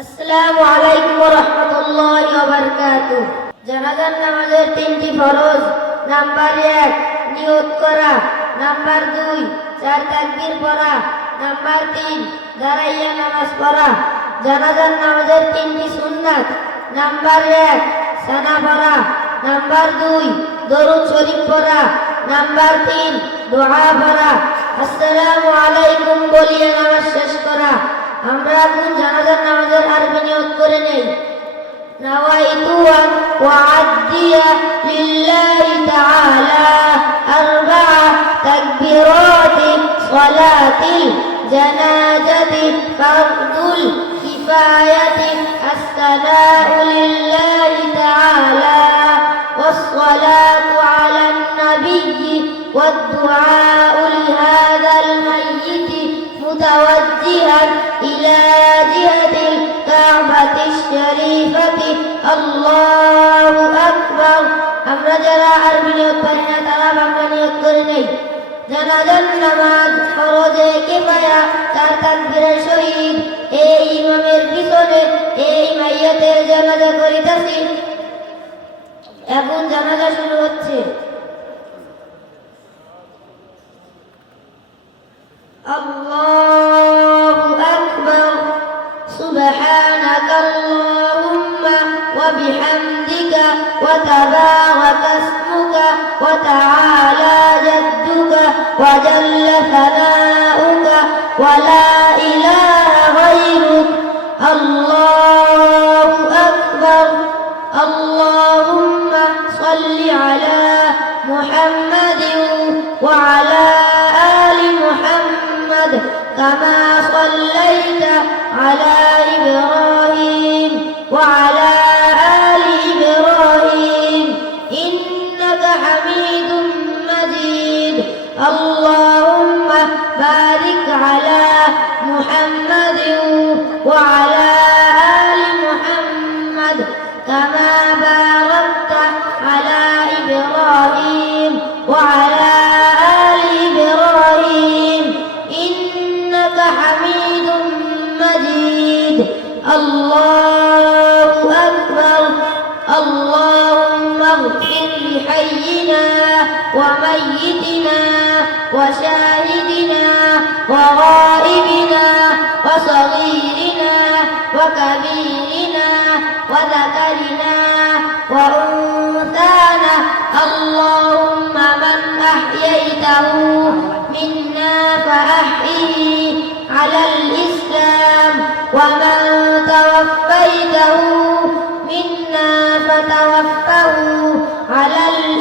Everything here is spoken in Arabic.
আসসালামু আলাইকুম রাহমাতুল্লাহি ওয়া জানাজার নামাজের তিনটি ফরজ, নাম্বার এক, নিয়ত করা, নাম্বার দুই, চার তাকবীর পড়া, নাম্বার তিন, দাঁড়াইয়া নামাজ পড়া। জানাজার নামাজের তিনটি সুন্নাত, নাম্বার এক, সানা পড়া, নাম্বার দুই, দরুদ শরীফ পড়া, নাম্বার তিন দোয়া পড়া। আসসালামু আলাইকুম, বলিয়ে নামাজ আমরা এখন জানাজার নামাজের আরবি নিয়োগ করে নেই نويت أن أعدي لله تعالى أربع تكبيرات صلاة الجنازة فرض الكفاية الثناء لله تعالى والصلاة على النبي والدعاء لهذا الميت متوجها إلى جهة الكعبة الشريفة الله أكبر আমরা যারা আরবি নিয়োগ পারি না তারা বাংলা নিয়োগ করে নেই জানাজান নামাজ ফরজে কিফায়া চার তাকবীরের সহিত এই ইমামের পিছনে এই মাইয়াতের জানাজা করিতাছি এখন জানাজা শুরু হচ্ছে وتبارك اسمك وتعالى جدك وجل ثناؤك ولا إله غيرك. الله أكبر. اللهم صل على محمد وعلى آل محمد كما صليت على إبراهيم إنك وميتنا وشاهدنا وغائبنا وصغيرنا وكبيرنا وذكرنا وأنثانا اللهم من أحييته منا فأحيه على الإسلام ومن توفيته منا فتوفه على الإيمان